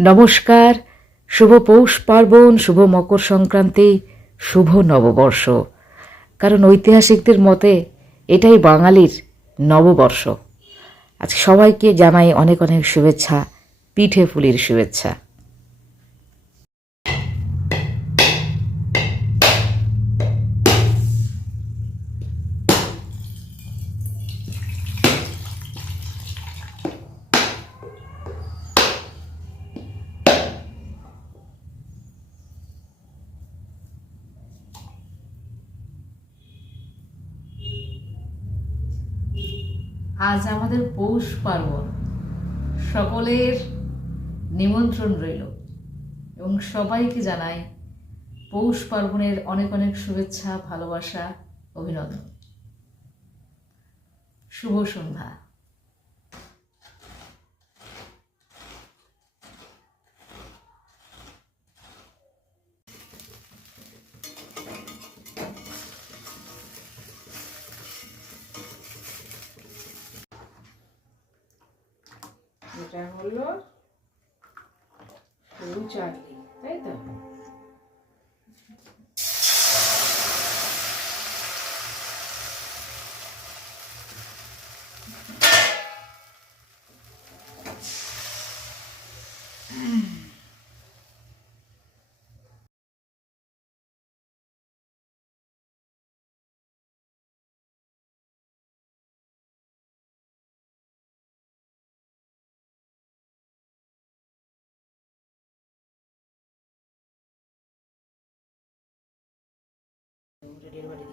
নমস্কার। শুভ পৌষ পার্বণ, শুভ মকর সংক্রান্তি, শুভ নববর্ষ। কারণ ঐতিহাসিকদের মতে এটাই বাঙালির নববর্ষ। আজকে সবাইকে জানাই অনেক অনেক শুভেচ্ছা, পিঠে পুলির শুভেচ্ছা। আজ আমাদের পৌষ পার্বণ। সকলের নিমন্ত্রণ রইল এবং সবাইকে জানাই পৌষ পার্বণের অনেক অনেক শুভেচ্ছা, ভালোবাসা, অভিনন্দন। শুভ সন্ধ্যা। এটা হলো সরু চাটনি তাই তো?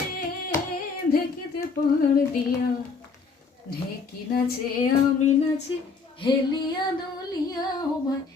রে ঢেকিতে পাড় দিয়া। ঢেকি নাচে আমি নাচে হেলিয়া দলিয়া ও ভানি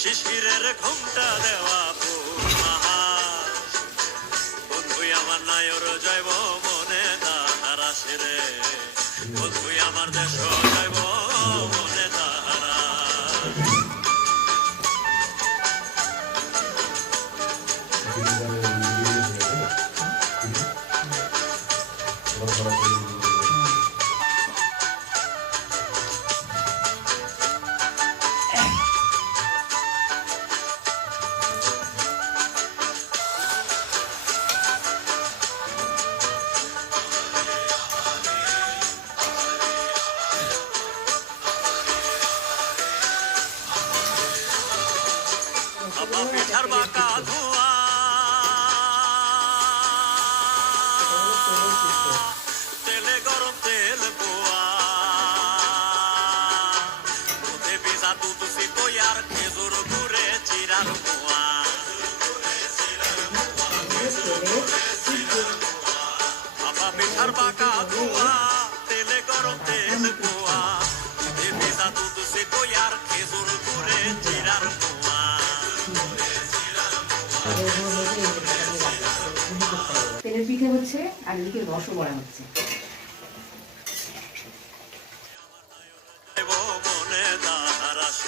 শিশিরের ঘুমটা দেওয়া বন্ধু আমার নায়র জৈব মনে তাহারা সেরে বন্ধু আমার দেশ জৈব মনে তাহারা। আব্বা পিঠার বাঁকা দুধে ভিজা সিপই আর খেজুর গুড়ে চিরার পোয়া বাবা পিঠার পাকা ধোয়া তেলে গরম তেল পোয়া এ দুধ সে আর খেজুর গুড়ে জিরার পোয়া তেলের পিঠে হচ্ছে আর এদিকে রসও হচ্ছে।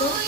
আরে নতুন